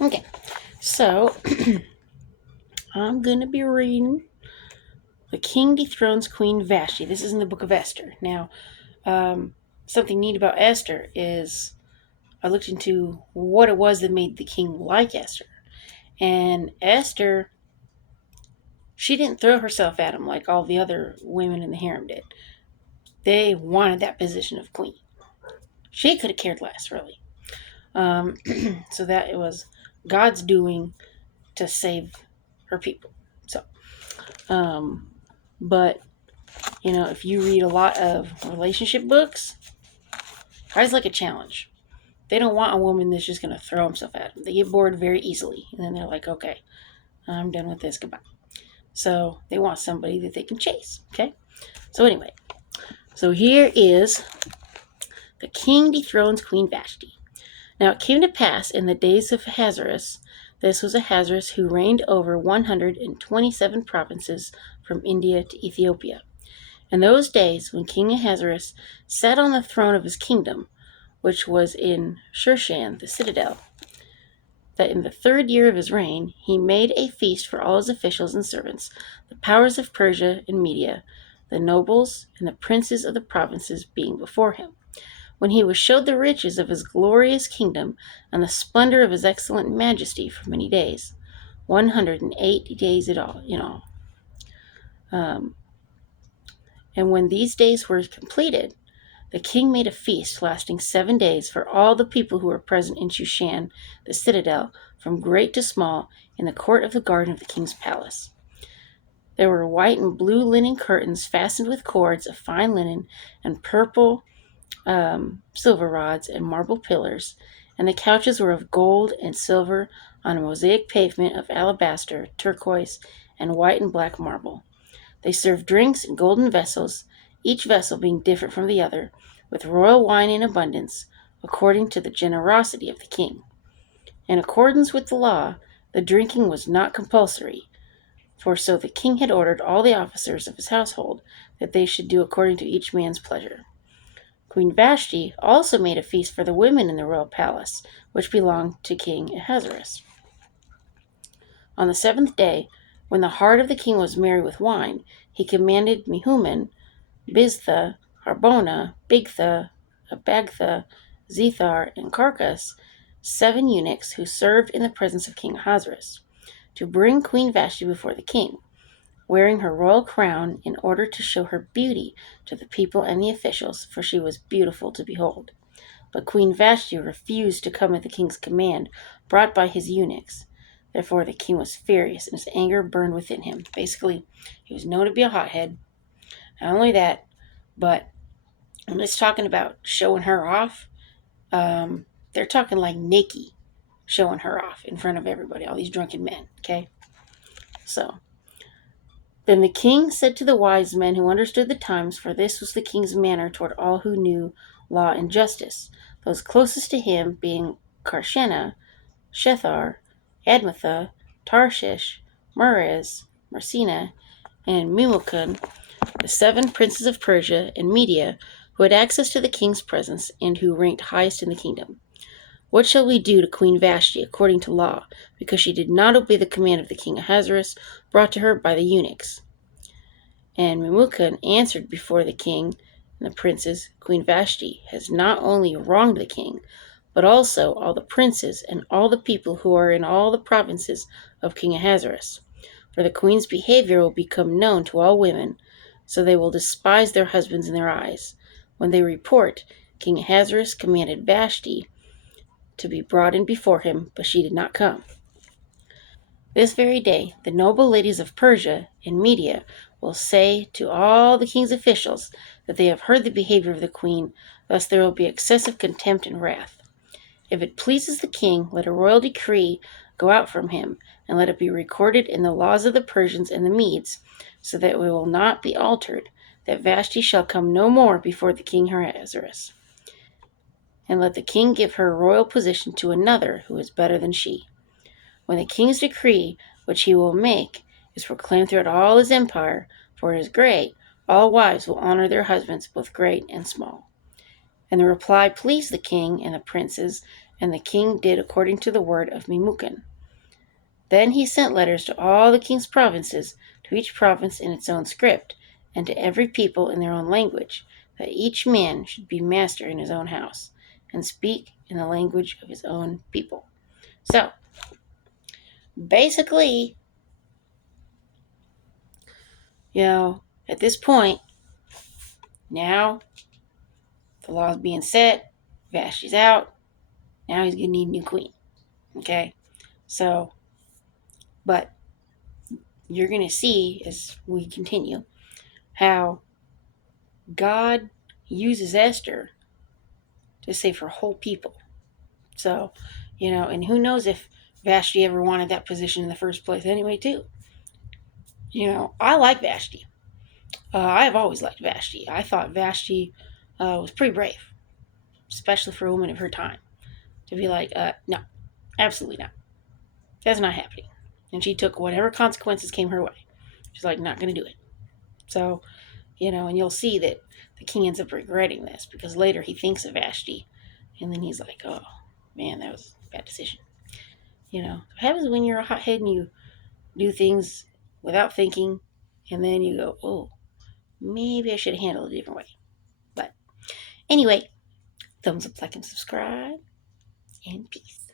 Okay, so I'm going to be reading The King Dethrones Queen Vashti. This is in the book of Esther. Now, something neat about Esther is I looked into what it was that made the king like Esther. And Esther, she didn't throw herself at him like all the other women in the harem did. They wanted that position of queen. She could have cared less, really. So that it was God's doing to save her people. So, but if you read a lot of relationship books, guys like a challenge. They don't want a woman that's just going to throw himself at them. They get bored very easily, and then they're like, okay, I'm done with this. Goodbye. So they want somebody that they can chase. Okay. So anyway, so here is the king dethrones Queen Vashti. Now it came to pass in the days of Ahasuerus, this was Ahasuerus who reigned over 127 provinces from India to Ethiopia. In those days, when King Ahasuerus sat on the throne of his kingdom, which was in Shushan, the citadel, that in the 3rd year of his reign, he made a feast for all his officials and servants, the powers of Persia and Media, the nobles and the princes of the provinces being before him. When he was showed the riches of his glorious kingdom and the splendor of his excellent majesty for many days, 180 days in all. And when these days were completed, the king made a feast lasting 7 days for all the people who were present in Shushan, the citadel, from great to small, in the court of the garden of the king's palace. There were white and blue linen curtains fastened with cords of fine linen and purple silver rods and marble pillars, and the couches were of gold and silver on a mosaic pavement of alabaster, turquoise, and white and black marble. They served drinks in golden vessels, each vessel being different from the other, with royal wine in abundance, according to the generosity of the king. In accordance with the law, the drinking was not compulsory, for so the king had ordered all the officers of his household that they should do according to each man's pleasure. Queen Vashti also made a feast for the women in the royal palace, which belonged to King Ahasuerus. On the 7th day, when the heart of the king was merry with wine, he commanded Mehuman, Biztha, Harbona, Bigtha, Abagtha, Zethar, and Carcas, 7 eunuchs who served in the presence of King Ahasuerus, to bring Queen Vashti before the king, wearing her royal crown in order to show her beauty to the people and the officials, for she was beautiful to behold. But Queen Vashti refused to come at the king's command brought by his eunuchs. Therefore the king was furious, and his anger burned within him. Basically, he was known to be a hothead. Not only that, but when it's talking about showing her off, they're talking like Nikki showing her off in front of everybody, all these drunken men, okay? So, then the king said to the wise men who understood the times, for this was the king's manner toward all who knew law and justice, those closest to him being Karshena, Shethar, Admatha, Tarshish, Meres, Mersina, and Memucan, the 7 princes of Persia and Media, who had access to the king's presence and who ranked highest in the kingdom. What shall we do to Queen Vashti according to law, because she did not obey the command of the king Ahasuerus brought to her by the eunuchs? And Memucan answered before the king and the princes, Queen Vashti has not only wronged the king, but also all the princes and all the people who are in all the provinces of King Ahasuerus. For the queen's behavior will become known to all women, so they will despise their husbands in their eyes. When they report, King Ahasuerus commanded Vashti to be brought in before him, but she did not come. This very day, the noble ladies of Persia and Media will say to all the king's officials that they have heard the behavior of the queen, thus there will be excessive contempt and wrath. If it pleases the king, let a royal decree go out from him, and let it be recorded in the laws of the Persians and the Medes, so that it will not be altered, that Vashti shall come no more before the king Ahasuerus. And let the king give her royal position to another who is better than she. When the king's decree, which he will make, is proclaimed throughout all his empire, for it is great, all wives will honor their husbands, both great and small. And the reply pleased the king and the princes And the king did according to the word of Memucan. Then he sent letters to all the king's provinces, to each province in its own script, and to every people in their own language, that each man should be master in his own house, and speak in the language of his own people. So, basically, at this point, now the law's being set, Vashti's out, now he's going to need a new queen. Okay? So, but you're going to see as we continue how God uses Esther to save her whole people. So, and who knows if Vashti ever wanted that position in the first place anyway, too. I like Vashti. I have always liked Vashti. I thought Vashti was pretty brave, especially for a woman of her time, to be like, no, absolutely not. That's not happening. And she took whatever consequences came her way. She's like, not going to do it. So, and you'll see that the king ends up regretting this because later he thinks of Vashti and then he's like, oh, man, that was a bad decision. What happens when you're a hothead and you do things without thinking and then you go, oh, maybe I should have handled it a different way. But anyway, thumbs up, like, and subscribe, and peace.